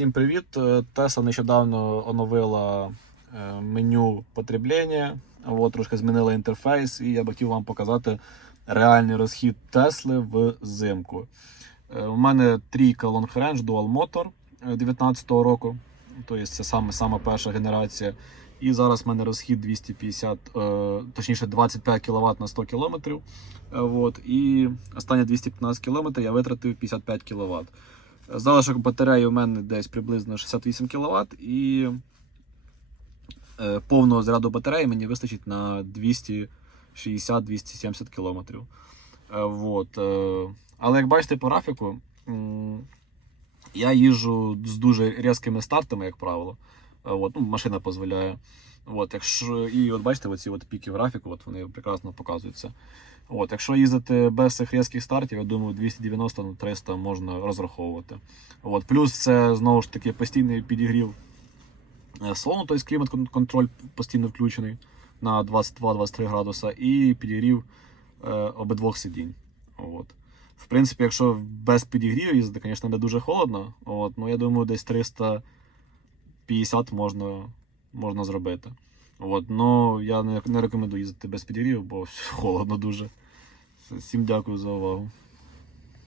Всім привіт! Tesla нещодавно оновила е, меню потреблення. От, трошки змінила інтерфейс, і я б хотів вам показати реальний розхід Тесли взимку. Е, У мене трійка Long Range Dual Motor 2019 року. Тобто це саме, саме перша генерація. І зараз в мене розхід 250, е, точніше 25 кВт на 100 км. Е, От, і останні 215 км я витратив 55 кВт. Залишок батареї у мене десь приблизно 68 кВт, і е, повного заряду батареї мені вистачить на 260-270 км. Е, вот. е, але як бачите по графіку, я їжджу з дуже різкими стартами, як правило. Е, От, ну, машина дозволяє. От, якщо, і от бачите, оці от піки графіку, от вони прекрасно показуються. От, якщо їздити без цих різких стартів, я думаю, 290 на 300 можна розраховувати. От, плюс це знову ж таки постійний підігрів е, салону, тобто клімат-контроль постійно включений на 22-23 градуса, і підігрів е, обидвох сидінь. От. В принципі, якщо без підігріву їздити, звісно, не дуже холодно. От, ну, я думаю, десь 350 можна, можна зробити. От, ну, я не, не рекомендую їздити без підігріву, бо холодно дуже. Всім дякую за увагу.